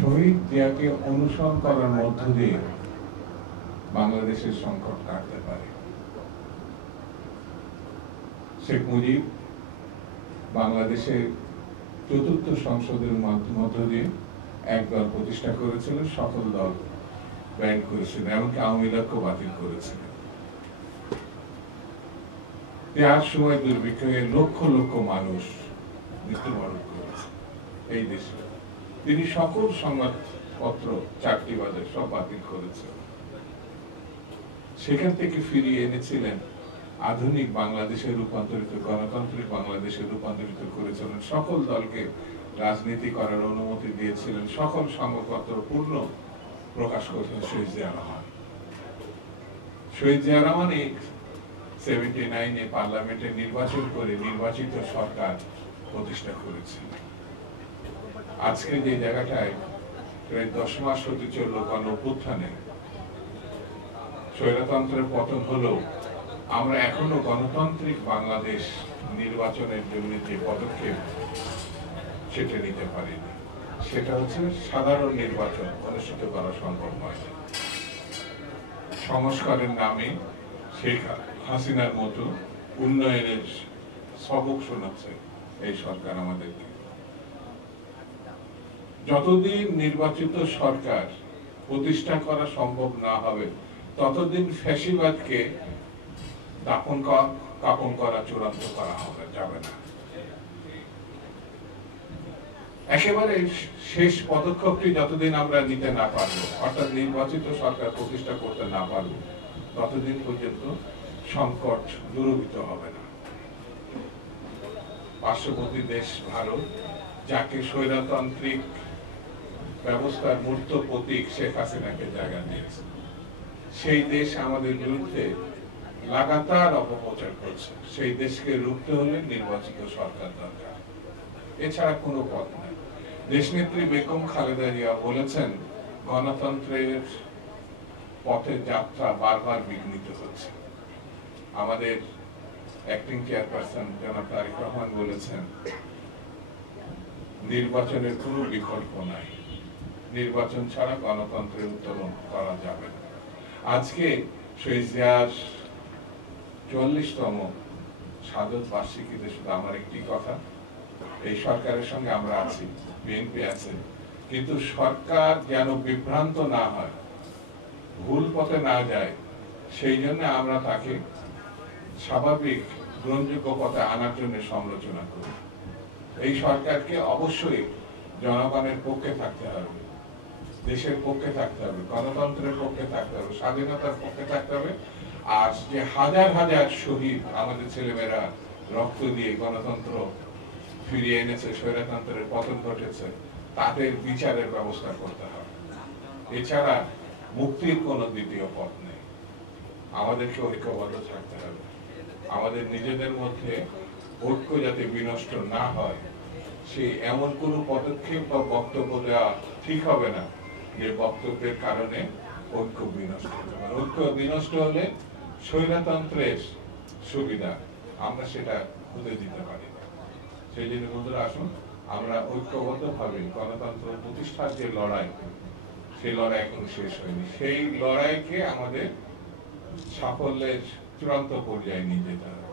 শহীদ জিয়াকে অনুসরণ করার মধ্য দিয়ে বাংলাদেশের সংকট কাটতে পারে। শেখ মুজিব বাংলাদেশের চতুর্থ সংসদের মধ্য দিয়ে একদল প্রতিষ্ঠা করেছিলেন, সকল দল ব্যান করেছিলেন, এমনকি আওয়ামী লীগকে বাতিল করেছিলেন। তার সময় দুর্ভিক্ষে লক্ষ লক্ষ মানুষ মৃত্যুবরণ করেছে এই দেশে। তিনি সকল সংবাদপত্র 4টি বাজে সব বাতিল করেছেন। সেখান থেকে ফিরিয়ে এনেছিলেন আধুনিক বাংলাদেশে রূপান্তরিত, গণতান্ত্রিক বাংলাদেশে রূপান্তরিত করেছিলেন। সকল দলকে রাজনীতি করার অনুমতি দিয়েছিলেন, সকল সংবাদপত্র পূর্ণ প্রকাশ করেছিলেন শহীদ জিয়া রহমান। শহীদ জিয়া রহমান 79-এ পার্লামেন্টে নির্বাচন করে নির্বাচিত সরকার প্রতিষ্ঠা করেছেন। আজকে যে জায়গাটায় প্রায় 10 মাস হতে চলল গণ অভ্যুত্থানে, স্বৈরতন্ত্রের পতন হলো, আমরা এখনো গণতান্ত্রিক বাংলাদেশ নির্বাচনের জন্য যে পদক্ষেপ সেটা নিতে পারিনি। সেটা হচ্ছে সাধারণ নির্বাচন অনুষ্ঠিত করা সম্ভব নয়। সংস্কারের নামে শেখ হাসিনার মতো উন্নয়নের সবক শোনাচ্ছে এই সরকার আমাদেরকে। যতদিন নির্বাচিত সরকার প্রতিষ্ঠা করা সম্ভব না হবে, ততদিন ফ্যাসিবাদকে কাপন করা চূড়ান্ত করা যাবে না। একেবারে শেষ পদক্ষেপটি যতদিন আমরা নিতে না পারবো, অর্থাৎ নির্বাচিত সরকার প্রতিষ্ঠা করতে না পারবো, ততদিন পর্যন্ত সংকট দূরীভূত হবে না। পার্শ্ববর্তী দেশ ভারত, যাকে স্বৈরতান্ত্রিক ব্যবস্থার মূর্ত প্রতীক শেখ হাসিনাকে জায়গা দিয়েছে, সেই দেশ আমাদের বিরুদ্ধে লাগাতার অপপ্রচার করছে। সেই দেশকে রুখতে হলে নির্বাচিত সরকার দরকার, এছাড়া কোনো পথ নাই। দেশনেত্রী বেগম খালেদা জিয়া বলেছেন, গণতন্ত্রের পথে যাত্রা বারবার বিঘ্নিত হচ্ছে। আমাদের অ্যাক্টিং চেয়ারপারসন জনাব তারেক রহমান বলেছেন, নির্বাচনের কোনো বিকল্প নাই, নির্বাচন ছাড়া গণতন্ত্রের উত্তরণ করা যাবে না। আজকে শহীদ জিয়ার 44তম শাহাদত বার্ষিকীতে শুধু আমার একটি কথা, এই সরকারের সঙ্গে আমরা আছি, বিএনপি আছে, কিন্তু সরকার যেন বিভ্রান্ত না হয়, ভুল পথে না যায়, সেই জন্য আমরা তাকে স্বাভাবিক গ্রহণযোগ্য পথে আনার জন্য সমালোচনা করি। এই সরকারকে অবশ্যই জনগণের পক্ষে থাকতে হবে, দেশের পক্ষে থাকতে হবে, গণতন্ত্রের পক্ষে থাকতে হবে, স্বাধীনতার পক্ষে থাকতে হবে। আর যে হাজার হাজার শহীদ আমাদের ছেলেমেয়েরা রক্ত দিয়ে গণতন্ত্র ফিরিয়ে এনেছে, স্বৈরতন্ত্রের পতন ঘটেছে, তাদের বিচারের ব্যবস্থা করতে হবে। এছাড়া মুক্তির কোনো দ্বিতীয় পথ নেই। আমাদেরকে ঐক্যবদ্ধ থাকতে হবে। আমাদের নিজেদের মধ্যে ঐক্য যাতে বিনষ্ট না হয়, সে এমন কোনো পদক্ষেপ বা বক্তব্য দেওয়া ঠিক হবে না যে বক্তব্যের কারণে ঐক্য বিনষ্ট হতে পারে। ঐক্য বিনষ্ট হলে স্বৈরতন্ত্রের সুবিধা আমরা সেটা হতে দিতে পারি না। সেই জন্য বন্ধুরা, আসুন আমরা ঐক্যবদ্ধভাবে গণতন্ত্র প্রতিষ্ঠার যে লড়াই, সেই লড়াই এখন শেষ হয়নি। সেই লড়াইকে আমাদের সাফল্যের চূড়ান্ত পর্যায়ে নিয়ে যেতে হবে।